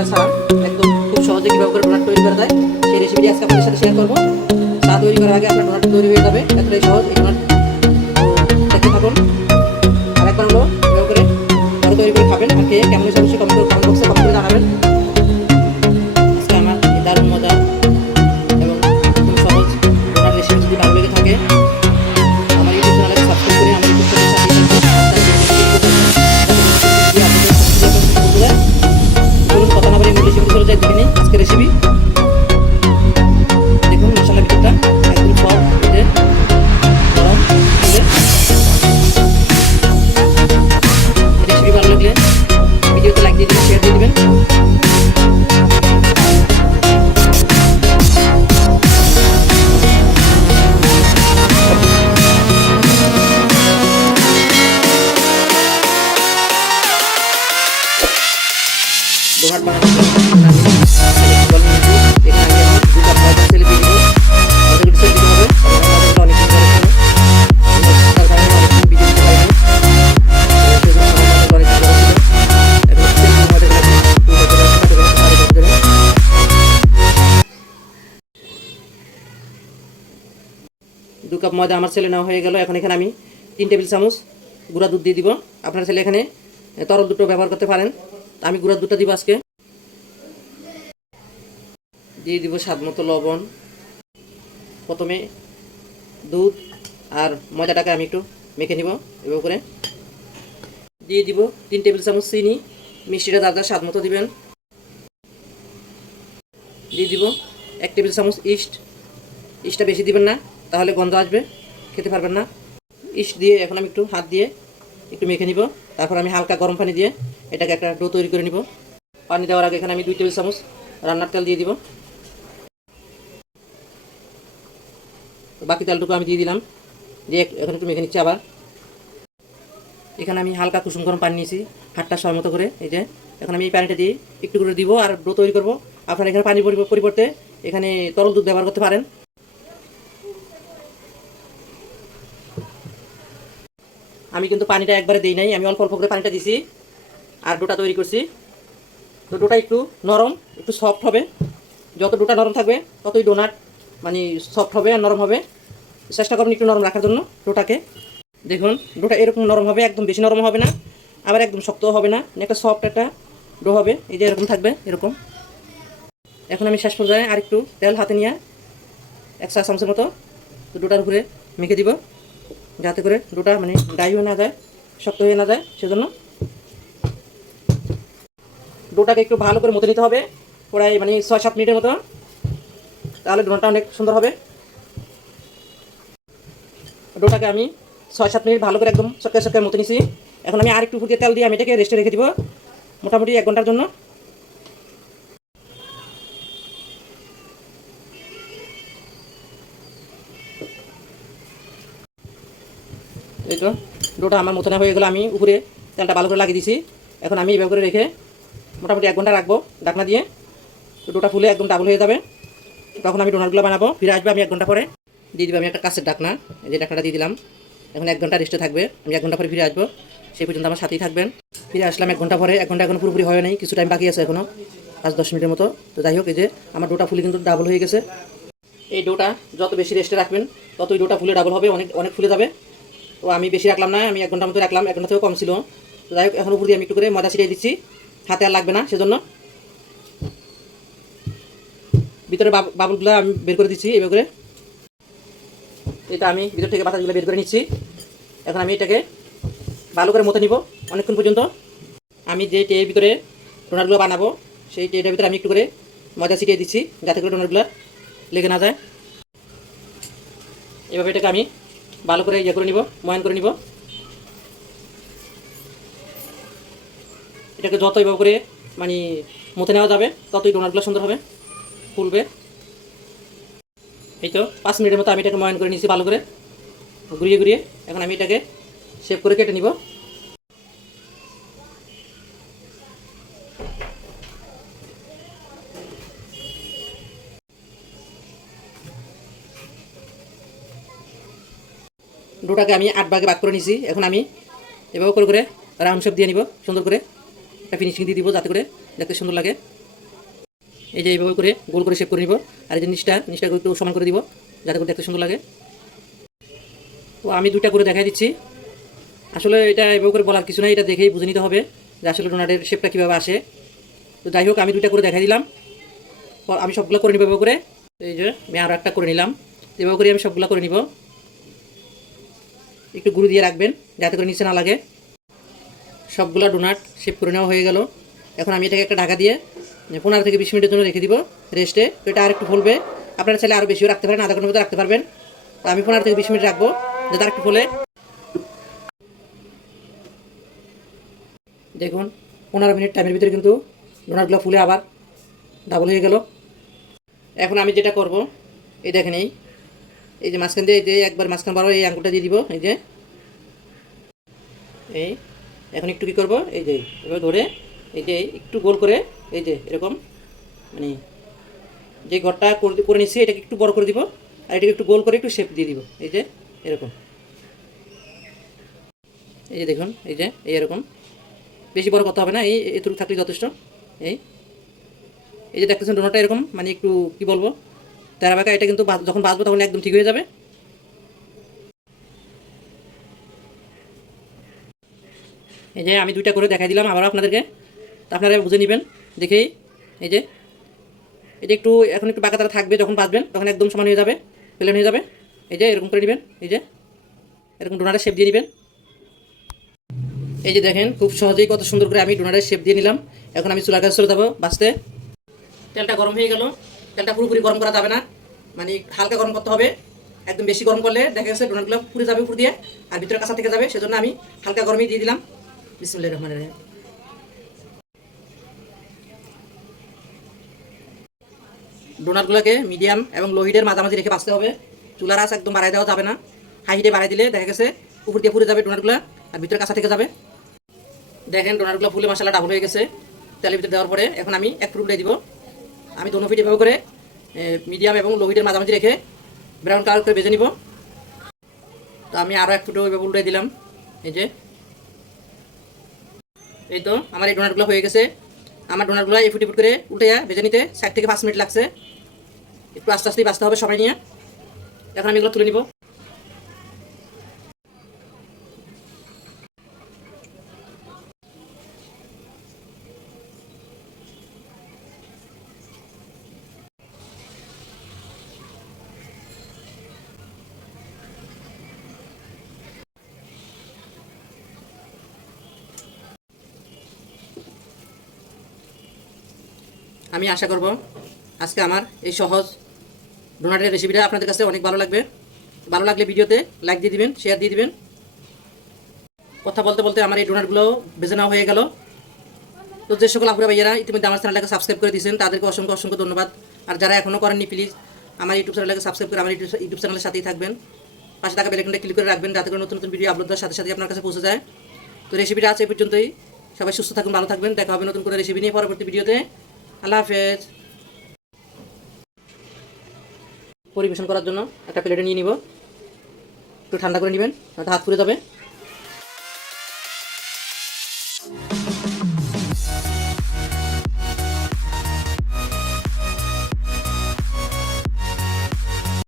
ঝামেলা ছাড়া একদম খুব সহজে কীভাবে করে ডোনাট তৈরি করা যায় সেই রেসিপিটি আজকে আপনাদের সাথে শেয়ার করবো। চা তৈরি করার আগে আপনার ডোনাট তৈরি হয়ে যাবে, এতটাই সহজ এই ডোনাট। দেখতে থাকুন। আরেকবার হলো এভাবে করে আরও তৈরি করে খাবেন আর খেয়ে কেমন হয়েছে অবশ্যই কমেন্ট বক্সে কমেন্ট করে জানাবেন। আজকে আমার এই দারুণ মজা এবং খুব সহজ ডোনাট রেসিপি যদি ভালো লেগে থাকে আমার ইউটিউব চ্যানেলকে সাবস্ক্রাইব করে আমার ইউটিউব চ্যানেলের সাথে কথা না বলে রেসিপি চলে যায় দেখে নিই আজকে রেসিপি। দেখুন মশলা ভিতরটা একদম সফট নরম। রেসিপি ভালো লাগলে ভিডিওতে লাইক দিয়ে দেবেন, শেয়ার দিয়ে দেবেন। ডোনাট বানানোর জন্য দু কাপ ময়দা আমার ছেলে নেওয়া হয়ে গেল। এখন এখানে আমি 3 টেবিল চামচ গুঁড়া দুধ দিয়ে দিব। আপনার ছেলে এখানে তরল দুধও ব্যবহার করতে পারেন, আমি গুঁড়া দুধটা দিব আজকে। দিয়ে দিব স্বাদ মতো লবণ। প্রথমে দুধ আর ময়দাটাকে আমি একটু মেখে নিব এভাবে করে। দিয়ে দিব 3 টেবিল চামচ চিনি, মিষ্টিটা যার স্বাদ মতো দিবেন। দিয়ে দিব 1 টেবিল চামচ ইস্টটা বেশি দিবেন না, তাহলে গন্ধ আসবে, খেতে পারবেন না। ইস্ট দিয়ে এখন আমি একটু হাত দিয়ে একটু মেখে নিব। তারপর আমি হালকা গরম পানি দিয়ে এটাকে একটা ডো তৈরি করে নিব। পানি দেওয়ার আগে এখানে আমি 2 টেবিল চামচ রান্নার তেল দিয়ে দিব। বাকি তেলটুকু আমি দিয়ে দিলাম, দিয়ে এখন একটু মেখে নিচ্ছি। আবার এখানে আমি হালকা কুসুম গরম পানি নিয়েছি, হাতটা সময় মতো করে। এই যে এখন আমি এই পানিটা দিয়ে একটু করে দিব আর ডো তৈরি করব। আপনারা এখানে পানির পরিবর্তে এখানে তরল দুধ ব্যবহার করতে পারেন। আমি কিন্তু পানিটা একবারে দিই নাই, আমি অল্প অল্প করে পানিটা দিছি আর ডোটা তৈরি করছি। তো ডোটা একটু নরম, একটু সফট হবে। যত ডোটা নরম থাকবে ততই ডোনাট মানে সফট হবে আর নরম হবে। চেষ্টা করুন একটু নরম রাখার জন্য ডোটাকে। দেখুন ডোটা এরকম নরম হবে, একদম বেশি নরম হবে না, আবার একদম শক্তও হবে না, একটা সফট একটা ডো হবে। এই যে এরকম থাকবে এরকম। এখন আমি শেষ পর্যায়ে আর একটু তেল হাতে নিয়ে 1 চা চামচের মতো ডোটার উপরে মেখে দিব, যাতে করে ডোটা মানে ড্রাই হয়ে না যায়, শক্ত হয়ে না যায়। সেজন্য ডোটাকে একটু ভালো করে মতে নিতে হবে, প্রায় মানে 6-7 মিনিটের মতো, তাহলে ডোনাটা অনেক সুন্দর হবে। ডোটাকে আমি 6-7 মিনিট ভালো করে একদম সক্কে মতে নিছি। এখন আমি আর একটু উপর দিয়ে তেল দিয়ে আমি এটাকে রেস্টে রেখে দিব মোটামুটি 1 ঘন্টার জন্য। এই তো ডোটা আমার মতো না হয়ে গেলো, আমি উপরে তেলটা ভালো করে লাগিয়ে দিয়েছি। এখন আমি এভাবে করে রেখে মোটামুটি 1 ঘন্টা রাখবো ঢাকনা দিয়ে। তো ডোটা ফুলে একদম ডাবল হয়ে যাবে, তখন আমি ডোনাটগুলো বানাবো। ফিরে আসবে আমি 1 ঘন্টা পরে। দিয়ে দিব আমি একটা কাঁচের ঢাকনা, এই যে ঢাকনাটা দিয়ে দিলাম। এখন 1 ঘন্টা রেস্টে থাকবে, আমি 1 ঘন্টা পরে ফিরে আসবো। সেই পর্যন্ত আমার সাথেই থাকবেন। ফিরে আসলাম 1 ঘন্টা পরে। 1 ঘন্টা এখনো পুরোপুরি হয় নাই, কিছু টাইম বাকি আছে এখনও, 5-10 মিনিটের মতো। তো যাই হোক, এই যে আমার ডোটা ফুলে কিন্তু ডাবল হয়ে গেছে। এই ডোটা যত বেশি রেস্টে রাখবেন ততই ডোটা ফুলে ডাবল হবে, অনেক অনেক ফুলে যাবে। তো আমি বেশি রাখলাম না, আমি 1 ঘন্টার মতো রাখলাম, 1 ঘন্টা থেকেও কম ছিল। তো যাই হোক, এখন উপর দিয়ে আমি একটু করে ময়দা ছিটিয়ে দিচ্ছি, হাতে আর লাগবে না সেজন্য। ভিতরে বাবুলগুলো আমি বের করে দিচ্ছি এভাবে করে। এটা আমি ভিতর থেকে বাতাসগুলো বের করে নিচ্ছি। এখন আমি এটাকে ভালো করে মতে নিব অনেকক্ষণ পর্যন্ত। আমি যে ট্রের ভিতরে ডোনাটগুলো বানাবো সেই ট্রেটার ভিতরে আমি একটু করে ময়দা ছিটিয়ে দিচ্ছি, যাতে করে ডোনাটগুলো লেগে না যায়। এভাবে এটাকে আমি ভালো করে ইয়ে করে নিব, ময়ান করে নিব। এটাকে যত এভাবে করে মানে মতে নেওয়া যাবে ততই ডোনাটগুলো সুন্দর হবে, ফুলবে। এই তো 5 মিনিটের মতো আমি এটাকে ময়ান করে নিয়েছি ভালো করে ঘুরিয়ে ঘুরিয়ে। এখন আমি এটাকে শেপ করে কেটে নিব। ডোটাকে আমি 8 ভাগে ভাগ করে নিয়েছি। এখন আমি এভাবে করে করে রাউন্ড শেপ দিয়ে নিব, সুন্দর করে একটা ফিনিশিং দিয়ে দিব, যাতে করে দেখতে সুন্দর লাগে। এই যে এইভাবে করে গোল করে শেপ করে নিব। আর এই যে নিচটা একটু সমান করে দিব যাতে করে দেখতে সুন্দর লাগে। তো আমি দুইটা করে দেখাই দিচ্ছি। আসলে এটা এভাবে করে বলার কিছু নাই, এটা দেখেই বুঝে নিতে হবে যে আসলে ডোনাটের শেপটা কীভাবে আসে। তো যাই হোক, আমি দুইটা করে দেখাই দিলাম। আমি সবগুলো করে নিব এভাবে করে। এই যে আমি আরও একটা করে নিলাম। এভাবে করে আমি সবগুলো করে নিব। একটু গুঁড়ো দিয়ে রাখবেন যাতে করে নিচে না লাগে। সবগুলো ডোনাট শেপ করে নেওয়া হয়ে গেল। এখন আমি এটাকে একটা ঢাকা দিয়ে 15 থেকে 20 মিনিটের জন্য রেখে দিব রেস্টে। তো এটা আর একটু ফুলবে, আপনারা চাইলে আরও বেশিও রাখতে পারেন, আধা ঘন্টার মধ্যে রাখতে পারবেন। তো আমি 15 থেকে 20 মিনিট রাখবো যাতে আর একটু ফুলে। দেখুন 15 মিনিট টাইমের ভিতরে কিন্তু ডোনাটগুলো ফুলে আবার ডাবল হয়ে গেল। এখন আমি যেটা করব, এই দেখেন এই যে মাঝখান দিয়ে এই যে একবার মাঝখান বারো এই আঙুলটা দিয়ে দিব। এই যে এই এখন একটু কী করবো, এই যে এবার ধরে এই যে একটু গোল করে এই যে এরকম মানে যে ঘরটা করে নিচ্ছি এটাকে একটু বড় করে দিব। আর এটাকে একটু গোল করে একটু শেপ দিয়ে দিব। এই যে এরকম, এই যে দেখুন এই যে এরকম বেশি বড় করতে হবে না, এতটুকু থাকলে যথেষ্ট। এই এই যে দেখতেছেন ডোনাটা এরকম মানে একটু কি বলবো তেরা বাঁকা। এটা কিন্তু যখন বাজবো তখন একদম ঠিক হয়ে যাবে। এই যে আমি দুইটা করে দেখাই দিলাম আবার আপনাদেরকে, তা আপনারা বুঝে নেবেন দেখেই। এই যে এটা একটু এখন একটু বাঁকা তারা থাকবে, যখন বাজবেন তখন একদম সমান হয়ে যাবে, প্লেন হয়ে যাবে। এই যে এরকম করে নেবেন, এই যে এরকম ডোনারের শেপ দিয়ে নেবেন। এই যে দেখেন খুব সহজেই কত সুন্দর করে আমি ডোনারের শেপ দিয়ে নিলাম। এখন আমি চুলার কাছে চলে যাবো বাঁচতে। তেলটা গরম হয়ে গেল। তেলটা পুরোপুরি গরম করা যাবে না, মানে হালকা গরম করতে হবে। একদম বেশি গরম করলে দেখা যাচ্ছে ডোনাটগুলো পুড়ে যাবে উপর দিয়ে, আর ভিতরে কাঁচা থেকে যাবে। সেজন্য আমি হালকা গরমই দিয়ে দিলাম। বিসমিল্লাহির রহমানির রহিম। ডোনাটগুলোকে মিডিয়াম এবং লো হিটের মাঝামাঝি রেখে ভাজতে হবে। চুলার আঁচ একদম বাড়াই দেওয়া যাবে না। হাই হিটে বাড়াই দিলে দেখা গেছে উপর দিয়ে পুড়ে যাবে ডোনাটগুলো, আর ভিতরে কাঁচা থেকে যাবে। দেখেন ডোনাটগুলো ফুলে মশলা ডাবল হয়ে গেছে তেলের ভিতরে দেওয়ার পরে। এখন আমি এক টুকরো দিব। আমি দোনো ফিট এভাবে করে মিডিয়াম এবং লো হিটের মাঝামাঝি রেখে ব্রাউন কালার করে ভেজে নিব। তো আমি আরও এক ফুটো এভাবে উল্টে দিলাম। এই যে এই তো আমার এই ডোনাটগুলো হয়ে গেছে। আমার ডোনাটগুলো এই ফুটি ফুট করে উল্টে ভেজে নিতে 4 থেকে 5 মিনিট লাগছে। একটু আস্তে আস্তেই বাঁচতে হবে সবাই নিয়ে। এখন আমি এগুলো তুলে নিব। আমি আশা করব আজকে আমার এই সহজ ডোনাটের রেসিপিটা আপনাদের কাছে অনেক ভালো লাগবে। ভালো লাগলে ভিডিওতে লাইক দিয়ে দিবেন, শেয়ার দিয়ে দিবেন। কথা বলতে বলতে আমার এই ডোনাটগুলো ভেজে নেওয়া হয়ে গেল। তো যে সকল আপুরা ভাইয়েরা ইতিমধ্যে আমার চ্যানেলটাকে সাবস্ক্রাইব করে দিয়েছেন তাদেরকে অসংখ্য অসংখ্য ধন্যবাদ। আর যারা এখনও করেননি প্লিজ আমার ইউটিউব চ্যানেলটাকে সাবস্ক্রাইব করে আমার ইউটিউব চ্যানেলের সাথেই থাকবেন। পাশে থাকা বেল আইকনটা ক্লিক করে রাখবেন যাতে করে নতুন নতুন ভিডিও আপলোড দেওয়ার সাথে সাথে আপনার কাছে পৌঁছে যায়। তো রেসিপিটা আছে এই পর্যন্তই। সবাই সুস্থ থাকুন, ভালো থাকবেন। দেখা হবে নতুন করে রেসিপি নিয়ে পরবর্তী ভিডিওতে। আল্লাহ হাফেজ। পরিবেশন করার জন্য একটা প্লেটে নিয়ে নিব, একটু ঠান্ডা করে নেবেন, হাত পুড়ে যাবে।